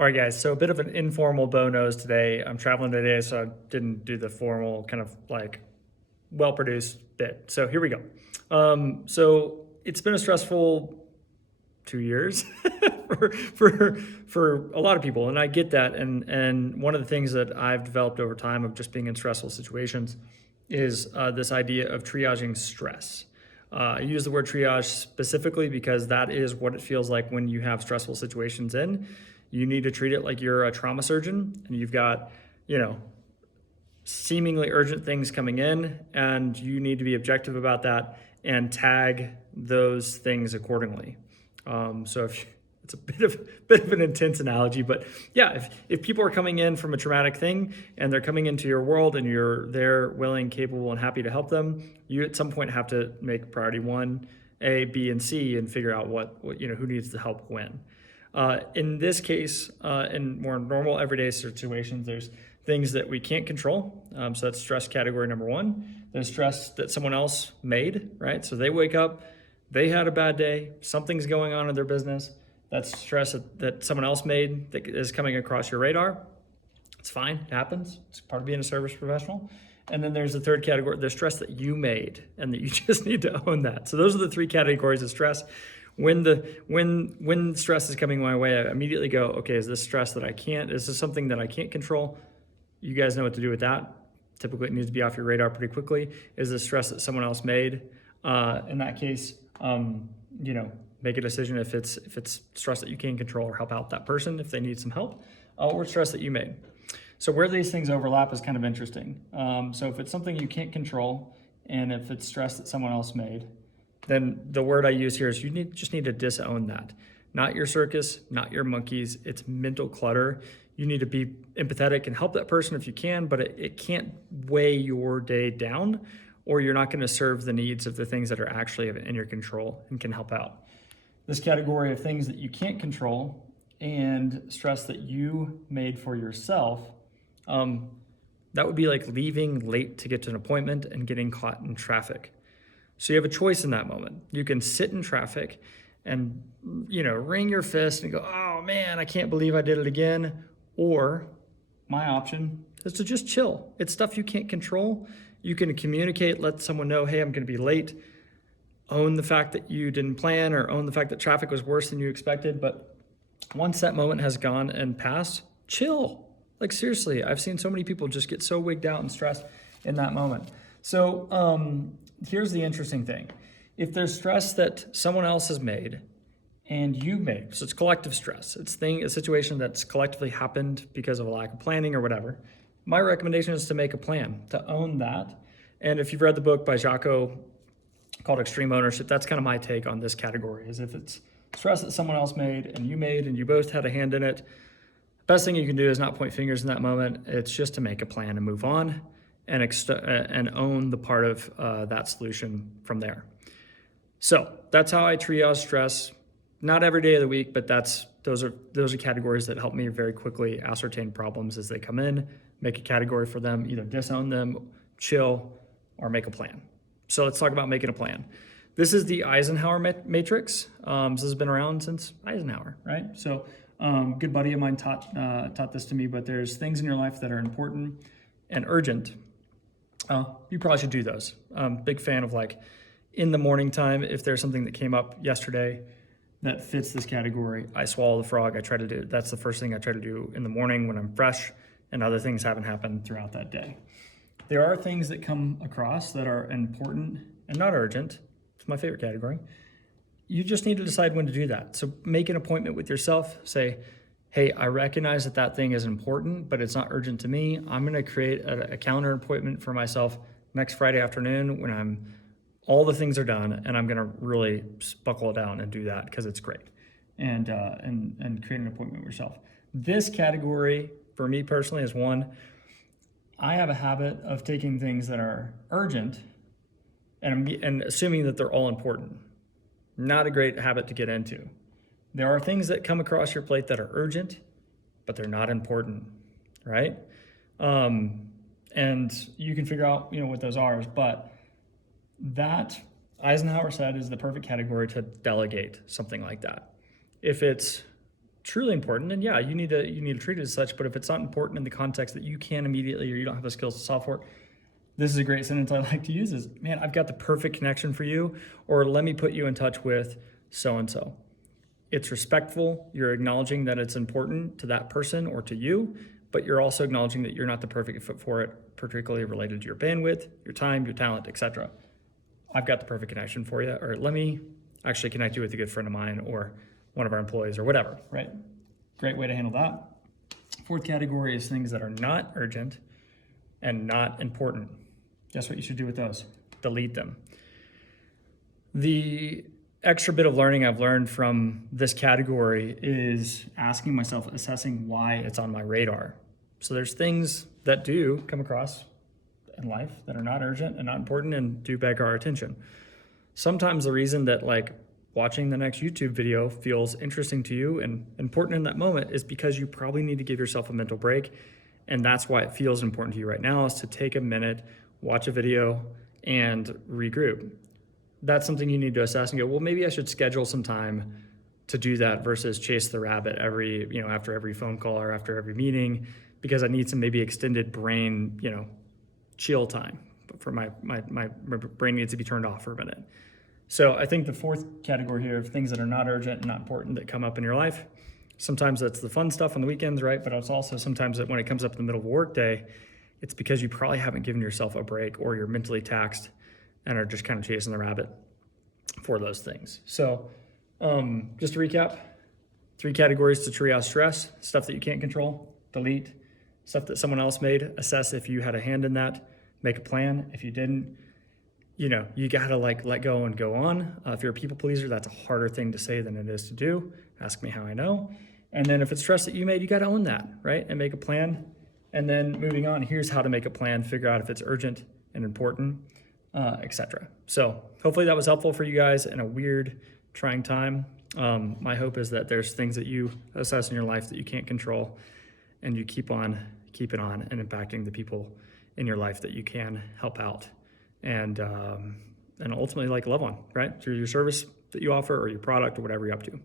All right, guys, so a bit of an informal bow nose today. I'm traveling today, so I didn't do the formal kind of like well-produced bit. So here we go. So it's been a stressful 2 years for a lot of people, and I get that. And one of the things that I've developed over time of just being in stressful situations is this idea of triaging stress. I use the word triage specifically because that is what it feels like when you have stressful situations in. You need to treat it like you're a trauma surgeon and you've got, seemingly urgent things coming in, and you need to be objective about that and tag those things accordingly. So if it's a bit of an intense analogy, but yeah, if people are coming in from a traumatic thing and they're coming into your world and you're there, willing, capable, and happy to help them, you at some point have to make priority one, A, B, and C, and figure out what who needs the help when. In this case, in more normal everyday situations, there's things that we can't control. So that's stress category number one. There's stress that someone else made, right? So they wake up, they had a bad day, something's going on in their business. That's stress that someone else made that is coming across your radar. It's fine, it happens. It's part of being a service professional. And then there's the third category, the stress that you made and that you just need to own that. So those are the three categories of stress. When stress is coming my way, I immediately go, okay, is this stress that is this something that I can't control? You guys know what to do with that. Typically it needs to be off your radar pretty quickly. Is this stress that someone else made? In that case, make a decision if it's stress that you can control or help out that person if they need some help, or stress that you made. So where these things overlap is kind of interesting. So if it's something you can't control and if it's stress that someone else made, then the word I use here is just need to disown that. Not your circus, not your monkeys. It's mental clutter. You need to be empathetic and help that person if you can, but it can't weigh your day down, or you're not going to serve the needs of the things that are actually in your control and can help out. This category of things that you can't control and stress that you made for yourself, that would be like leaving late to get to an appointment and getting caught in traffic. So you have a choice in that moment. You can sit in traffic and, wring your fist and go, oh man, I can't believe I did it again. Or my option is to just chill. It's stuff you can't control. You can communicate, let someone know, hey, I'm going to be late. Own the fact that you didn't plan, or own the fact that traffic was worse than you expected. But once that moment has gone and passed, chill. Like seriously, I've seen so many people just get so wigged out and stressed in that moment. So here's the interesting thing. If there's stress that someone else has made and you made, so it's collective stress, it's a situation that's collectively happened because of a lack of planning or whatever, my recommendation is to make a plan, to own that. And if you've read the book by Jocko called Extreme Ownership, that's kind of my take on this category, is if it's stress that someone else made and you both had a hand in it, best thing you can do is not point fingers in that moment. It's just to make a plan and move on and own the part of that solution from there. So that's how I triage stress. Not every day of the week, but those are categories that help me very quickly ascertain problems as they come in, make a category for them, either disown them, chill, or make a plan. So let's talk about making a plan. This is the Eisenhower matrix. This has been around since Eisenhower, right? So good buddy of mine taught this to me, but there's things in your life that are important and urgent. You probably should do those. Big fan of like in the morning time, if there's something that came up yesterday that fits this category, I swallow the frog. That's the first thing I try to do in the morning when I'm fresh and other things haven't happened throughout that day. There are things that come across that are important and not urgent. It's my favorite category. You just need to decide when to do that. So make an appointment with yourself. Say, hey, I recognize that thing is important, but it's not urgent to me. I'm going to create a calendar appointment for myself next Friday afternoon when all the things are done, and I'm going to really buckle down and do that because it's great. And create an appointment with yourself. This category for me personally is one. I have a habit of taking things that are urgent and assuming that they're all important. Not a great habit to get into. There are things that come across your plate that are urgent, but they're not important, right? And you can figure out, what those are. But that, Eisenhower said, is the perfect category to delegate something like that. If it's truly important, then yeah, you need to treat it as such. But if it's not important in the context that you can immediately or you don't have the skills to solve for it, this is a great sentence I like to use is, man, I've got the perfect connection for you, or let me put you in touch with so-and-so. It's respectful. You're acknowledging that it's important to that person or to you, but you're also acknowledging that you're not the perfect fit for it, particularly related to your bandwidth, your time, your talent, etc. I've got the perfect connection for you, or let me actually connect you with a good friend of mine or one of our employees or whatever, right? Great way to handle that. Fourth category is things that are not urgent and not important. Guess what you should do with those? Delete them. The extra bit of learning I've learned from this category is asking myself, assessing why it's on my radar. So there's things that do come across in life that are not urgent and not important and do beg our attention. Sometimes the reason that like watching the next YouTube video feels interesting to you and important in that moment is because you probably need to give yourself a mental break. And that's why it feels important to you right now, is to take a minute, watch a video, and regroup. That's something you need to assess and go, well, maybe I should schedule some time to do that versus chase the rabbit after every phone call or after every meeting, because I need some maybe extended brain, chill time. But for my brain needs to be turned off for a minute. So I think the fourth category here of things that are not urgent and not important that come up in your life, sometimes that's the fun stuff on the weekends, right? But it's also sometimes that when it comes up in the middle of a work day, it's because you probably haven't given yourself a break or you're mentally taxed and are just kind of chasing the rabbit for those things. So just to recap, 3 categories to triage stress: stuff that you can't control, delete; stuff that someone else made, assess if you had a hand in that, make a plan. If you didn't, you gotta let go and go on. If you're a people pleaser, that's a harder thing to say than it is to do. Ask me how I know. And then if it's stress that you made, you gotta own that, right? And make a plan. And then moving on, here's how to make a plan, figure out if it's urgent and important, etc. So hopefully that was helpful for you guys in a weird, trying time. My hope is that there's things that you assess in your life that you can't control, and you keep on keeping on and impacting the people in your life that you can help out and ultimately love on, right? Through your service that you offer or your product or whatever you're up to.